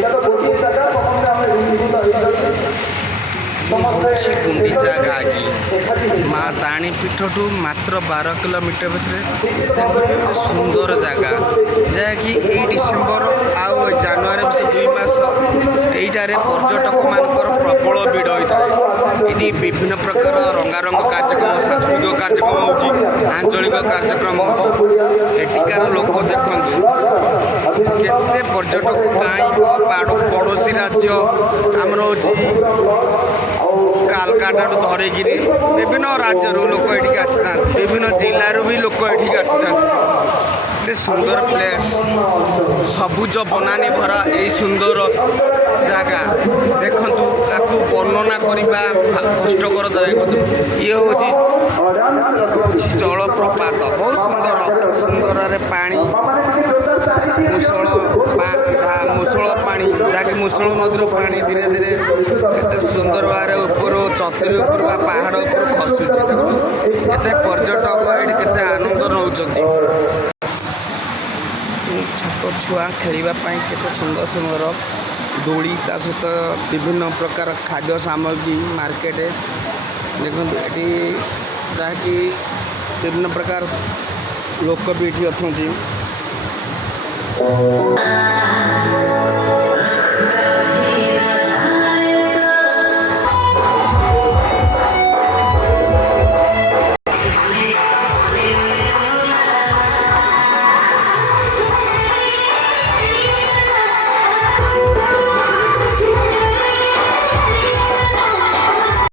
हूँ गुंडीचा घागी माँ ताणीपीठू मात्र 12 किलोमीटर भितर सुंदर जगह जहाँकि यही डिसेम्बर आउ जानुरी 2 मास यहीटार पर्यटक मानकर प्रबल भिड़ होता है। ये विभिन्न प्रकार रंगारंग कार्यक्रम सांस्कृतिक कार्यक्रम हो आंचलिक कार्यक्रम होटिकार लोक देखते केते पर्यटक कहीं पड़ोशी राज्य आमर कालकाटा धरिकी विभिन्न राज्य लोक ये आसी विभिन्न जिलूर भी लोक ये आसी सुंदर प्लेस सबुज बनानी भरा यही सुंदर जगह देखु ताकू वर्णना करने कष्टकर ये हूँ जलप्रपात बहुत सुंदर सुंदर पानी मुसल पानी जहाँकि मुसल नदी पानी धीरे धीरे केते सुंदर भाव ऊपर चतुरी उपर पहाड़ उपर खसुची केते पर्यटक ये केते आनंद नौ छोट छुआ खेलवाई केते सुंदर सुंदर दोड़ी ता सहित विभिन्न प्रकार खाद्य सामग्री मार्केट देखो ये जहाँकि विभिन्न प्रकार लोक भी ये अच्छा